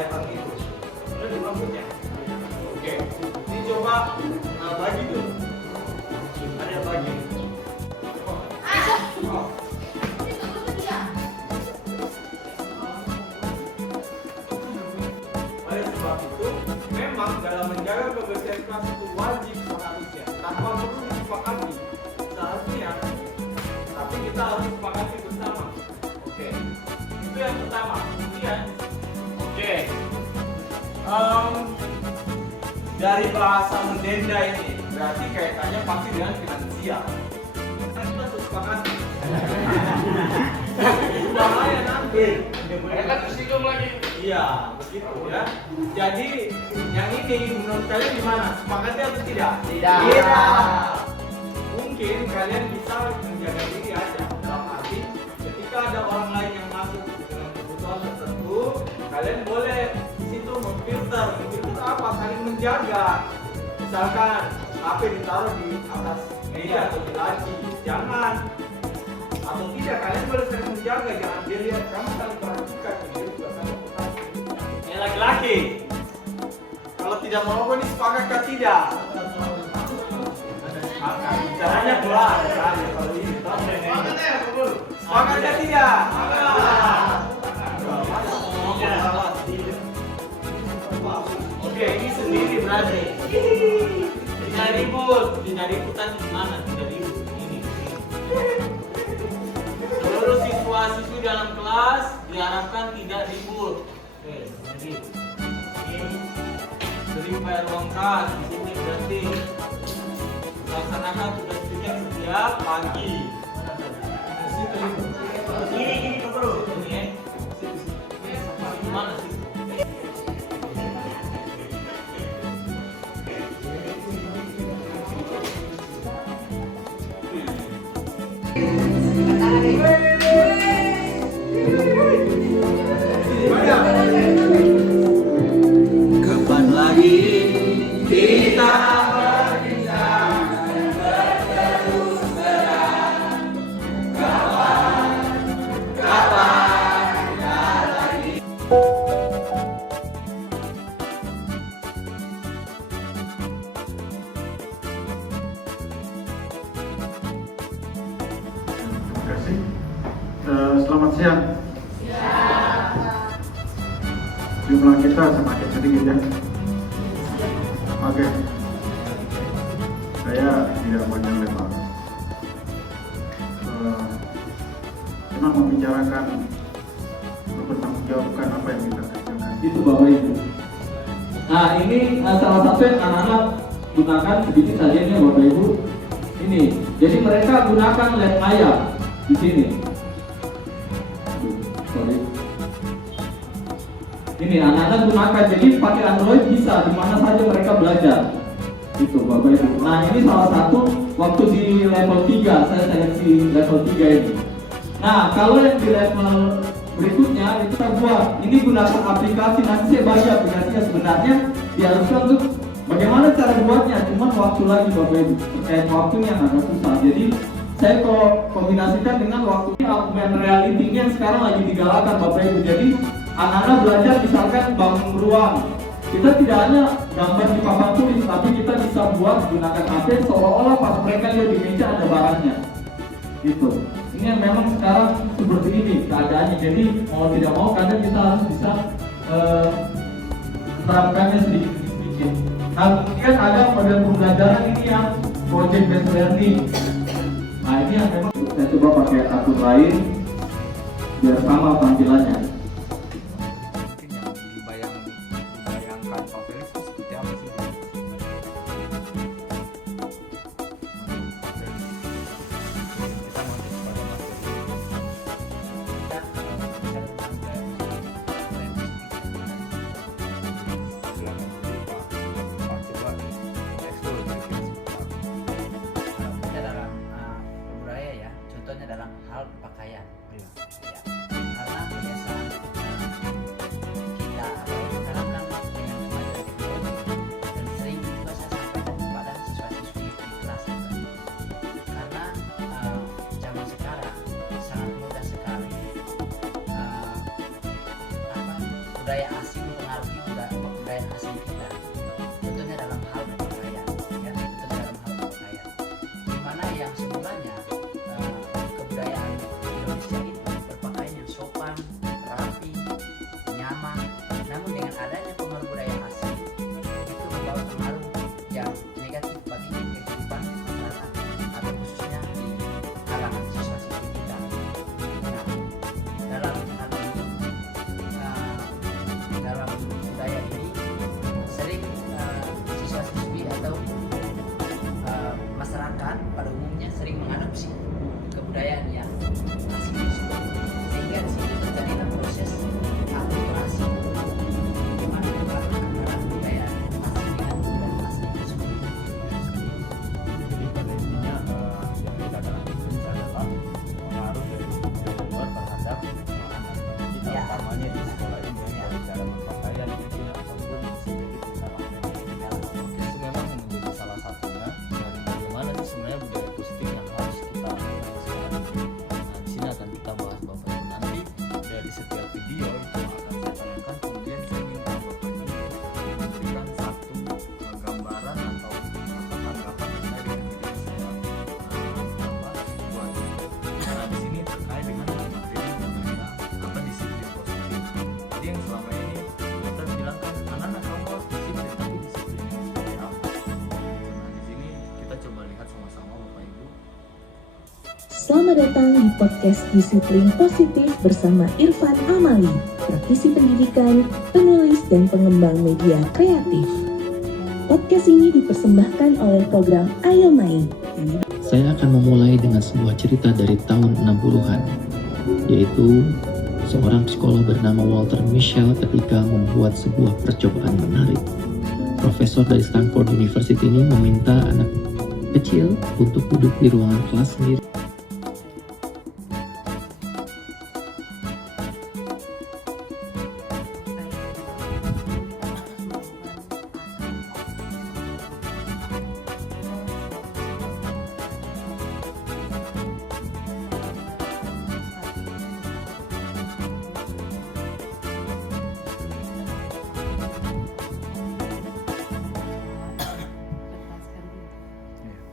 kegiatan itu. Itu maksudnya. Oke, ini coba bagi dulu. Ada bagi. Oleh sebab itu, memang dalam menjaga kebersihan kelas itu wajib seharusnya tanpa perlu disepakati seharusnya, tapi kita harus sepakati bersama. Oke, itu yang pertama. Kemudian, oke, dari bahasa mendenda ini berarti kaitannya pasti dengan finansial. Kan kita harus sepakati. Bahaya nanti. Mereka tersinggung lagi. Iya, begitu ya. Jadi yang ini menurut kalian gimana? Sepakati atau tidak? Tidak. Mungkin kalian bisa menjaga diri aja. Dalam arti ketika ada orang lain yang masuk dengan kebutuhan tertentu, kalian boleh di situ memfilter. Memfilter apa? Saling menjaga. Misalkan HP ditaruh di atas meja atau di laci, jangan. Atau tidak, kalian boleh saling menjaga. Jangan dilihat kamu saling perhatikan. Laki-laki, kalau tidak mau gue sepakat kah tidak? Caranya keluar kalau ini. Sepakat kah tidak? Oke, ini sendiri berarti. Tidak ribut, tidak ributan gimana? Tidak ribut. Ini. Seluruh siswa-siswi dalam kelas diharapkan tidak ribut. Oke, jadi ini sering bayar uang kas di sini berarti laksanakan tugas-tugas setiap pagi. Ini perlu. Ini mana sih? Kapan lagi kita berpisah dan berterus terang? Kapan lagi? Terima kasih. Selamat siang. Jumlah kita semakin sedikit ya. Oke. Saya tidak panjang lebar. Cuma membicarakan mempertanggungjawabkan apa yang kita kerjakan. Itu Bapak Ibu. Nah ini salah satu yang anak-anak gunakan sedikit saja nih Bapak Ibu. Ini, jadi mereka gunakan lab maya di sini. Sorry. Ini anak-anak gunakan, jadi pakai Android bisa di mana saja mereka belajar. Itu Bapak Ibu. Nah ini salah satu waktu di level 3, saya seleksi level 3 ini. Nah kalau yang di level berikutnya itu kita buat, ini gunakan aplikasi, nanti saya baca aplikasinya. Sebenarnya diharuskan untuk bagaimana cara buatnya, cuman waktu lagi Bapak Ibu, terkait waktunya agak susah. Jadi saya kombinasikan dengan waktunya augmented reality yang sekarang lagi digalakan Bapak Ibu. Jadi anak-anak belajar misalkan bangun ruang, kita tidak hanya gambar di papan tulis, tapi kita bisa buat gunakan HP seolah-olah pas mereka lihat di meja ada barangnya gitu. Ini yang memang sekarang seperti ini keadaannya, jadi mau tidak mau kadang kita harus bisa menerapkannya sedikit-sedikit. Nah kemudian ada model pembelajaran ini yang project based learning. Nah ini yang memang saya coba pakai akun lain biar sama tampilannya. Dibayangkan Pak Felix itu seperti apa sih? Kita mau kepada Mas budaya ya, contohnya dalam hal pakaian. Ya. Karena kebiasaan kita sekarang kan dengan kemajuan teknologi dan sering juga saya sampaikan kepada siswa-siswi di kelas juga. Karena zaman sekarang sangat mudah sekali budaya asing mengaruhi Selamat datang di podcast Disiplin Positif bersama Irfan Amali, praktisi pendidikan, penulis, dan pengembang media kreatif. Podcast ini dipersembahkan oleh program Ayo Main. Saya akan memulai dengan sebuah cerita dari tahun 60-an, yaitu seorang psikolog bernama Walter Mischel ketika membuat sebuah percobaan menarik. Profesor dari Stanford University ini meminta anak kecil untuk duduk di ruangan kelas sendiri.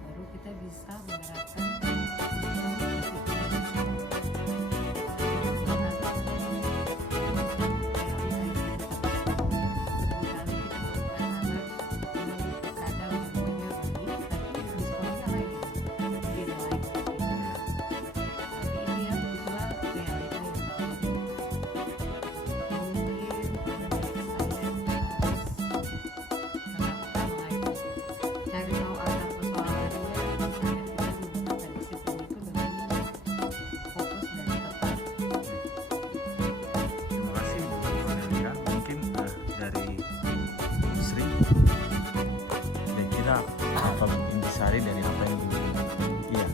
Baru kita bisa menerapkan cari tahu akar persoalannya, supaya kita menggunakan disiplin itu lebih fokus dan tepat. Terima kasih Bu Cornelia. Mungkin dari Bu Sri, kira-kira apa intisari dari apa yang Ibu? Iya.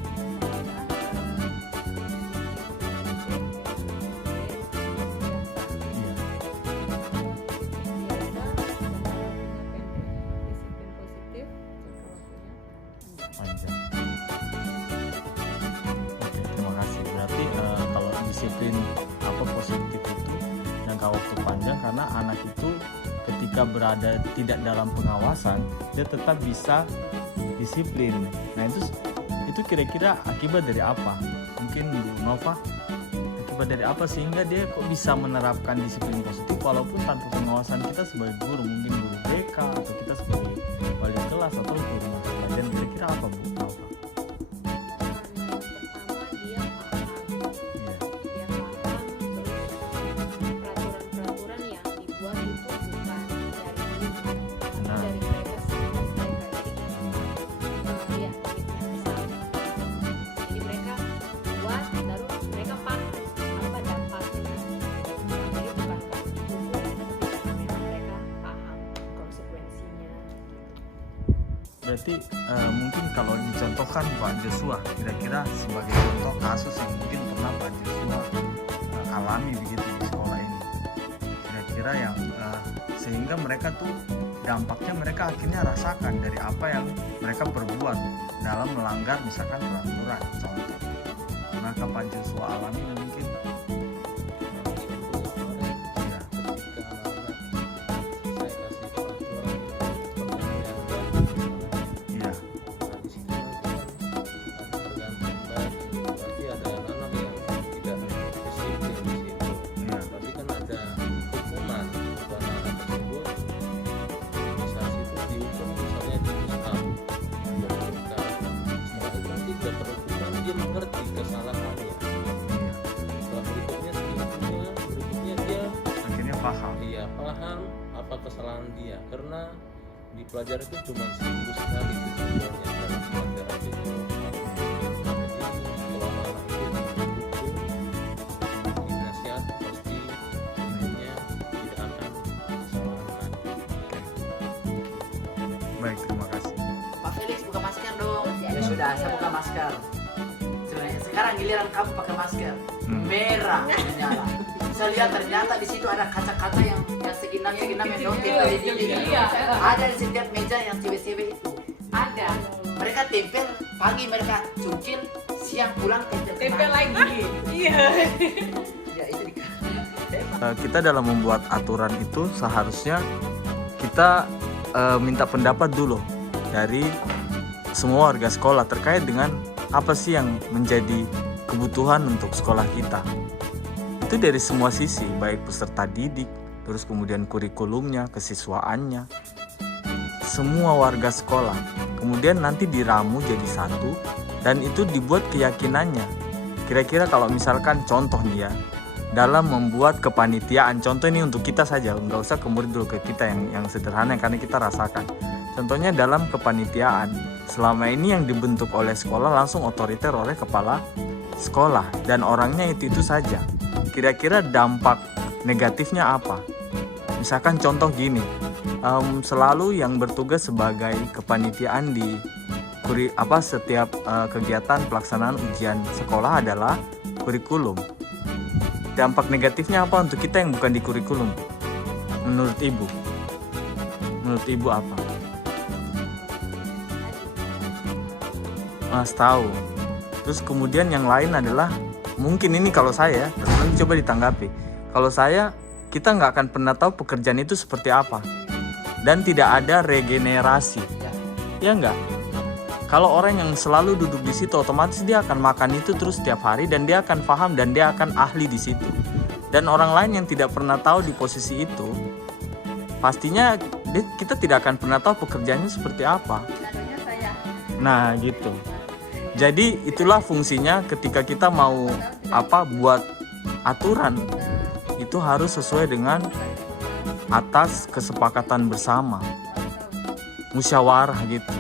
Iya. Panjang. Oke, terima kasih. Berarti kalau disiplin apa positif itu jangka waktu panjang, karena anak itu ketika berada tidak dalam pengawasan dia tetap bisa disiplin. Nah itu kira-kira akibat dari apa? Mungkin Bu Nova, akibat dari apa sehingga dia kok bisa menerapkan disiplin positif walaupun tanpa pengawasan kita sebagai guru, mungkin guru BK atau kita sebagai wali kelas atau guru mata pelajaran, kira-kira apa Bu Nova? Peraturan-peraturan yang dibuat itu bukan dari guru, Nah, dari mereka sendiri. Ya, komitmen bersama. Jadi mereka buat, lalu mereka paham apa dampaknya. Jadi bukan karena dihukum, tapi karena mereka paham konsekuensinya. berarti mungkin kalau dicontohkan Pak Joshua, kira-kira sebagai contoh kasus yang mungkin pernah Pak Joshua alami begitu di sekolah ini, kira-kira yang sehingga mereka tuh dampaknya mereka akhirnya rasakan dari apa yang mereka perbuat dalam melanggar misalkan peraturan, contoh maka Pak Joshua alami mungkin ya. Iya. Iya. Akhirnya paham. Iya, paham apa kesalahan dia, karena di pelajaran itu cuma seminggu sekali itu contohnya dalam pelajaran itu. Jadi kalau anak itu dihukum, dinasihat, pasti intinya tidak akan kesalahan lagi. Baik, terima kasih. Pak Felix buka masker dong. Ya sudah, saya buka masker. Sekarang giliran kamu pakai masker. Merah menyala. Saya lihat ternyata di situ ada kaca-kaca yang segina menonjol di dinding. Ada di setiap meja yang cewek-cewek itu. Ada. Mereka tempel, pagi mereka cucil, siang pulang tempel lagi. Iya. Ya itu Kita dalam membuat aturan itu seharusnya kita minta pendapat dulu dari semua warga sekolah terkait dengan apa sih yang menjadi kebutuhan untuk sekolah kita. Itu dari semua sisi, baik peserta didik, terus kemudian kurikulumnya, kesiswaannya, semua warga sekolah. Kemudian nanti diramu jadi satu dan itu dibuat keyakinannya Kira-kira kalau misalkan contoh nih ya, dalam membuat kepanitiaan, contoh ini untuk kita saja, nggak usah ke murid dulu, ke kita yang sederhana karena kita rasakan. Contohnya dalam kepanitiaan, selama ini yang dibentuk oleh sekolah langsung otoriter oleh kepala sekolah dan orangnya itu saja. Kira-kira dampak negatifnya apa? Misalkan contoh gini, selalu yang bertugas sebagai kepanitiaan di setiap kegiatan pelaksanaan ujian sekolah adalah kurikulum. Dampak negatifnya apa untuk kita yang bukan di kurikulum? Menurut ibu? Menurut ibu apa? Mas tahu. Terus kemudian yang lain adalah, mungkin ini kalau saya, nanti coba ditanggapi. Kalau saya, kita nggak akan pernah tahu pekerjaan itu seperti apa. Dan tidak ada regenerasi. Ya nggak? Kalau orang yang selalu duduk di situ, otomatis dia akan makan itu terus setiap hari dan dia akan paham dan dia akan ahli di situ. Dan orang lain yang tidak pernah tahu di posisi itu, pastinya kita tidak akan pernah tahu pekerjaannya seperti apa. Nah, gitu. Jadi itulah fungsinya ketika kita mau buat aturan, itu harus sesuai dengan atas kesepakatan bersama, musyawarah gitu.